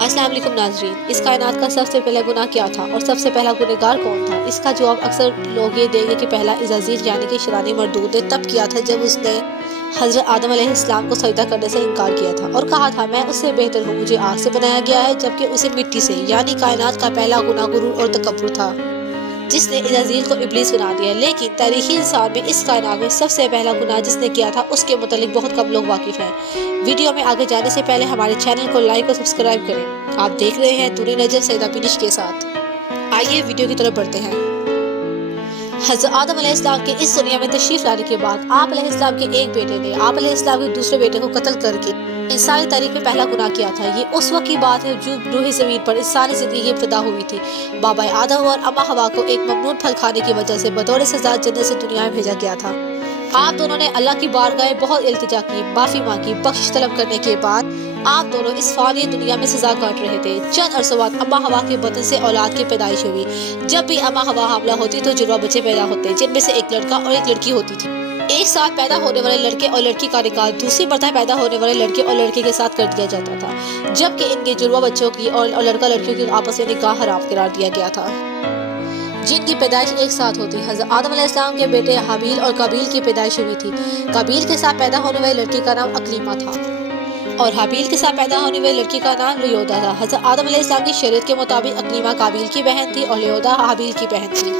السلام علیکم ناظرین، اس کائنات کا سب سے پہلا گناہ کیا تھا اور سب سے پہلا گنہگار کون تھا؟ اس کا جواب اکثر لوگ یہ دیں گے کہ پہلا عزازیل یعنی کہ شیطان مردود نے تب کیا تھا جب اس نے حضرت آدم علیہ السلام کو سجدہ کرنے سے انکار کیا تھا اور کہا تھا میں اس سے بہتر ہوں، مجھے آگ سے بنایا گیا ہے، جبکہ اسے مٹی سے، یعنی کائنات کا پہلا گناہ غرور اور تکبر تھا جس نے عزازیل کو ابلیس بنا دیا۔ لیکن تاریخی انسان میں اس کائنات میں سب سے پہلا گناہ جس نے کیا تھا اس کے متعلق بہت کم لوگ واقف ہیں۔ ویڈیو میں آگے جانے سے پہلے ہمارے چینل کو لائک اور سبسکرائب کریں۔ آپ دیکھ رہے ہیں نور نجم سیدہ بینش کے ساتھ۔ آئیے ویڈیو کی طرف بڑھتے ہیں۔ حضرت آدم علیہ السلام کے اس دنیا میں تشریف لانے کے بعد آپ علیہ السلام کے ایک بیٹے نے آپ علیہ السلام کے دوسرے بیٹے کو قتل کر کے انسانی تاریخ میں پہلا گناہ کیا تھا۔ یہ اس وقت کی بات ہے جو روحی زمین پر انسانی زندگی ابتدا ہوئی تھی۔ بابا آدم اور اماں حوا کو ایک ممنوع پھل کھانے کی وجہ سے بطور سزا جنت سے دنیا میں بھیجا گیا تھا۔ آپ دونوں نے اللہ کی بارگاہ بہت التجا کی، معافی مانگی، بخشش طلب کرنے کے بعد آپ دونوں اس فانی دنیا میں سزا کاٹ رہے تھے۔ چند عرصہ بعد اماں حوا کے بدن سے اولاد کی پیدائش ہوئی۔ جب بھی اماں حوا حاملہ ہوتی تو جڑواں بچے پیدا ہوتے، جن میں سے ایک لڑکا اور ایک لڑکی ہوتی تھی۔ ایک ساتھ پیدا ہونے والے لڑکے اور لڑکی کا نکاح دوسری مرتبہ پیدا ہونے والے لڑکے اور لڑکی کے ساتھ کر دیا جاتا تھا، جبکہ ان کے جڑواں بچوں کی اور لڑکا لڑکیوں کی آپس میں نکاح حرام قرار دیا گیا تھا، جن کی پیدائش ایک ساتھ ہوتی۔ حضرت آدم علیہ السلام کے بیٹے حابیل اور قابیل کی پیدائش ہوئی تھی۔ قابیل کے ساتھ پیدا ہونے والی لڑکی کا نام اکلیمہ تھا اور حابیل کے ساتھ پیدا ہونے والی لڑکی کا نام لیودا تھا۔ حضرت آدم علیہ السلام کی شریعت کے مطابق اکلیمہ قابیل کی بہن تھی اور لیودا حابیل کی بہن تھی۔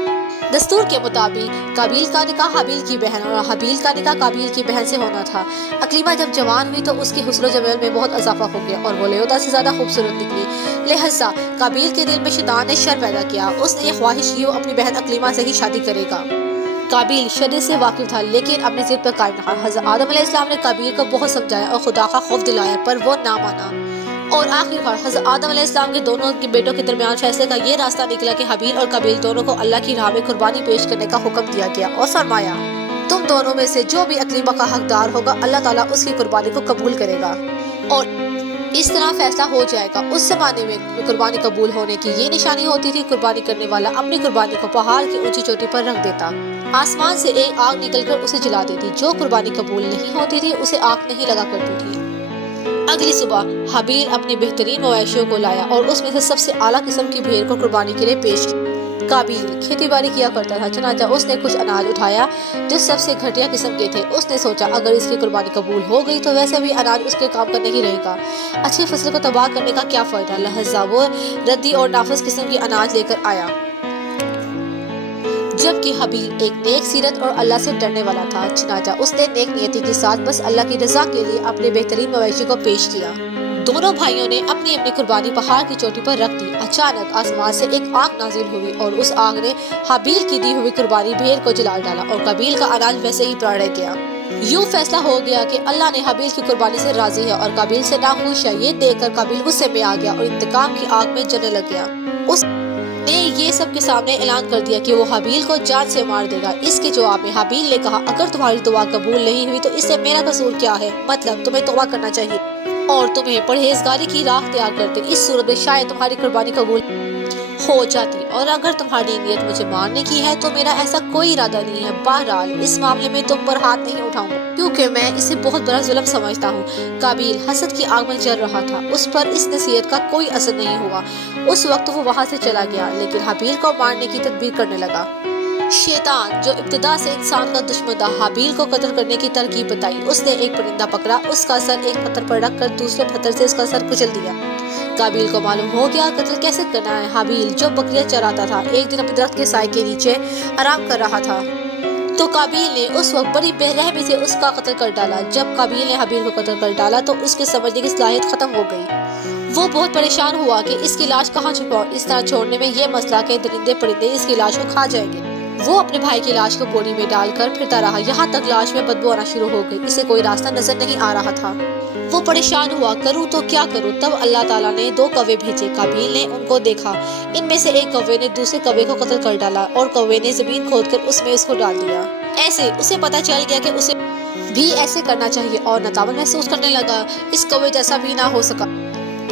دستور کے مطابق قابیل کا نکاح حابیل کی بہن اور حابیل کا نکاح قابیل کی بہن سے ہونا تھا۔ اکلیمہ جب جوان ہوئی تو اس کے حسن و جمال میں بہت اضافہ ہو گیا اور وہ لیودا سے زیادہ خوبصورت نکلی، لہذا قابیل کے دل میں شیطان نے شر پیدا کیا۔ اس نے یہ خواہش کی وہ اپنی بہن اکلیمہ سے ہی شادی کرے گا۔ قابیل شریعت سے واقف تھا لیکن اپنی ضد پر قائم رہا۔ حضرت آدم علیہ السلام نے قابیل کو بہت سمجھایا اور خدا کا خوف دلایا پر وہ نہ مانا، اور آخرکار حضرت آدم علیہ السلام کے دونوں بیٹوں کے درمیان فیصلے کا یہ راستہ نکلا کہ حابیل اور قابیل دونوں کو اللہ کی راہ میں قربانی پیش کرنے کا حکم دیا گیا اور فرمایا تم دونوں میں سے جو بھی اکلیمہ کا حقدار ہوگا اللہ تعالیٰ اس کی قربانی کو قبول کرے گا، اور اس طرح فیصلہ ہو جائے گا۔ اس زمانے میں قربانی قبول ہونے کی یہ نشانی ہوتی تھی، قربانی کرنے والا اپنی قربانی کو پہاڑ کی اونچی چوٹی پر رکھ دیتا، آسمان سے ایک آگ نکل کر اسے جلا دیتی، جو قربانی قبول نہیں ہوتی تھی اسے آگ نہیں لگا کرتی تھی۔ اگلی صبح حابیل اپنے بہترین مویشیوں کو لایا اور اس میں سے سب سے اعلیٰ قسم کی بھیڑ کو قربانی کے لیے پیش کی۔ قابیل کھیتی باڑی کیا کرتا تھا، چنانچہ اس نے کچھ اناج اٹھایا جو سب سے گھٹیا قسم کے تھے۔ اس نے سوچا اگر اس کی قربانی قبول ہو گئی تو ویسے بھی اناج اس کے کام کا نہیں رہے گا، اچھی فصل کو تباہ کرنے کا کیا فائدہ، لہذا وہ ردی اور نافذ قسم کی اناج لے کر آیا، جبکہ حابیل ایک نیک سیرت اور اللہ سے ڈرنے والا تھا، چنانچہ اس نے نیک نیتی کے ساتھ بس اللہ کی رضا کے لیے اپنے بہترین مویشی کو پیش کیا۔ دونوں بھائیوں نے اپنی اپنی قربانی پہاڑ کی چوٹی پر رکھ دی۔ اچانک آسمان سے ایک آگ نازل ہوئی اور اس آگ نے حابیل کی دی ہوئی قربانی بھیڑ کو جلا ڈالا اور قابیل کا اناج ویسے ہی پڑ رہ گیا۔ یوں فیصلہ ہو گیا کہ اللہ نے حابیل کی قربانی سے راضی ہے اور قابیل سے ناخوش ہے۔ یہ دیکھ کر قابیل غصے میں آ گیا اور انتقام کی آگ میں جلنے لگ گیا۔ اس نے یہ سب کے سامنے اعلان کر دیا کہ وہ حابیل کو جان سے مار دے گا۔ اس کے جواب میں حابیل نے کہا اگر تمہاری دعا قبول نہیں ہوئی تو اس سے میرا قصور کیا ہے، مطلب تمہیں توبہ کرنا چاہیے اور تمہیں پرہیزگاری کی راہ اختیار کرتے، اس صورت میں شاید تمہاری قربانی قبول ہو جاتی، اور اگر تمہاری نیت مجھے مارنے کی ہے تو میرا ایسا کوئی ارادہ نہیں ہے۔ بہرحال اس معاملے میں تم پر ہاتھ نہیں اٹھاؤں گا کیونکہ میں اسے بہت بڑا ظلم سمجھتا ہوں۔ قابیل حسد کی آگ میں جل رہا تھا، اس پر اس نصیحت کا کوئی اثر نہیں ہوا۔ اس وقت وہ وہاں سے چلا گیا لیکن حابیل کو مارنے کی تدبیر کرنے لگا۔ شیطان جو ابتدا سے انسان کا دشمن تھا، حابیل کو قتل کرنے کی ترکیب بتائی۔ اس نے ایک پرندہ پکڑا، اس کا سر ایک پتھر پر رکھ کر دوسرے پتھر سے اس کا سر کچل دیا۔ قابیل کو معلوم ہو گیا قتل کیسے کرنا ہے۔ حابیل جو بکریاں چراتا تھا ایک دن اپنے درخت کے سائے کے نیچے آرام کر رہا تھا تو قابیل نے اس وقت بڑی بے رحمی سے اس کا قتل کر ڈالا۔ جب قابیل نے حابیل کو قتل کر ڈالا تو اس کے سمجھنے کی صلاحیت ختم ہو گئی۔ وہ بہت پریشان ہوا کہ اس کی لاش کہاں چھپاؤں، اس طرح چھوڑنے میں یہ مسئلہ کہ درندے پرندے اس کی لاش کو کھا جائیں گے۔ وہ اپنے بھائی کی لاش کو بوری میں ڈال کر پھرتا رہا، یہاں تک لاش میں بدبو آنا شروع ہو گئی، اسے کوئی راستہ نظر نہیں آ رہا تھا۔ وہ پریشان ہوا کروں تو کیا کروں، تب اللہ تعالیٰ نے 2 کوے بھیجے۔ قابیل نے ان کو دیکھا، ان میں سے ایک کوے نے دوسرے کوے کو قتل کر ڈالا اور کوے نے زمین کھود کر اس میں اس کو ڈال دیا۔ ایسے اسے پتہ چل گیا کہ اسے بھی ایسے کرنا چاہیے اور ندامت محسوس کرنے لگا، اس کوے جیسا بھی نہ ہو سکا۔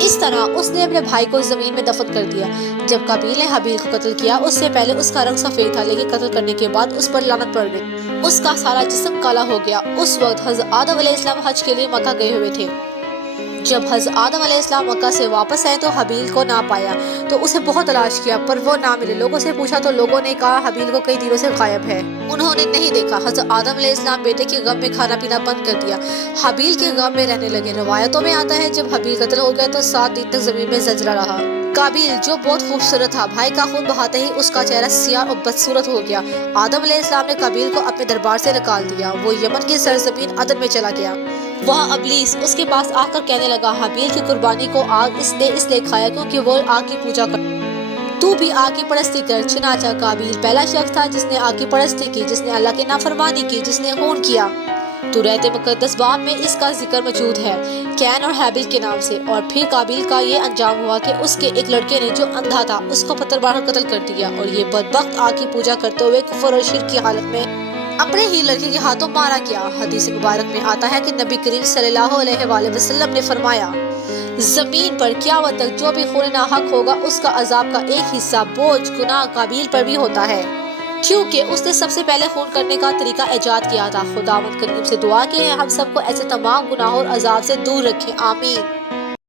اس طرح اس نے اپنے بھائی کو زمین میں دفن کر دیا۔ جب قابیل نے حابیل کو قتل کیا اس سے پہلے اس کا رنگ سفید تھا، لیکن قتل کرنے کے بعد اس پر لعنت پڑ گئی، اس کا سارا جسم کالا ہو گیا۔ اس وقت حضرت آدم علیہ السلام حج کے لیے مکہ گئے ہوئے تھے۔ جب حضرت آدم علیہ السلام مکہ سے واپس آئے تو حابیل کو نہ پایا تو اسے بہت تلاش کیا پر وہ نہ ملے۔ لوگوں سے پوچھا تو لوگوں نے کہا حابیل کو کئی دنوں سے غائب ہے، انہوں نے نہیں دیکھا۔ حضرت آدم علیہ السلام بیٹے کے غم میں کھانا پینا بند کر دیا، حابیل کے غم میں رہنے لگے۔ روایتوں میں آتا ہے جب حابیل قتل ہو گیا تو 7 دن تک زمین میں زلزلہ رہا۔ قابیل جو بہت خوبصورت تھا، بھائی کا خون بہاتے ہی اس کا چہرہ سیاہ اور بدصورت ہو گیا۔ آدم علیہ السلام نے قابیل کو اپنے دربار سے نکال دیا، وہ یمن کی سرزمین عدن میں چلا گیا۔ وہاں ابلیس اس کے پاس آ کر کہنے لگا حابیل کی قربانی کو آگ اس نے کھایا کیونکہ وہ آگ کی پوجا کرتا، تو بھی آگ کی پرستی کر۔ چنانچہ قابیل پہلا شخص تھا جس نے آگ کی پرستی کی، جس نے اللہ کی نافرمانی کی، جس نے خون کیا۔ تورات مقدس باب میں اس کا ذکر موجود ہے کین اور ہابیل کے نام سے۔ اور پھر قابیل کا یہ انجام ہوا کہ اس کے ایک لڑکے نے جو اندھا تھا اس کو پتھر مار کر قتل کر دیا، اور یہ بدبخت آگ کی پوجا کرتے ہوئے کفر اور شرک کی حالت میں اپنے ہی لڑکے کے ہاتھوں مارا گیا۔ حدیث مبارک میں آتا ہے کہ نبی کریم صلی اللہ علیہ وآلہ وسلم نے فرمایا زمین پر قیامت تک جو بھی خون ناحق ہوگا اس کا عذاب کا ایک حصہ بوجھ گناہ قابیل پر بھی ہوتا ہے، کیونکہ اس نے سب سے پہلے خون کرنے کا طریقہ ایجاد کیا تھا۔ خداوند کریم سے دعا کہ ہم سب کو ایسے تمام گناہوں اور عذاب سے دور رکھے، آمین۔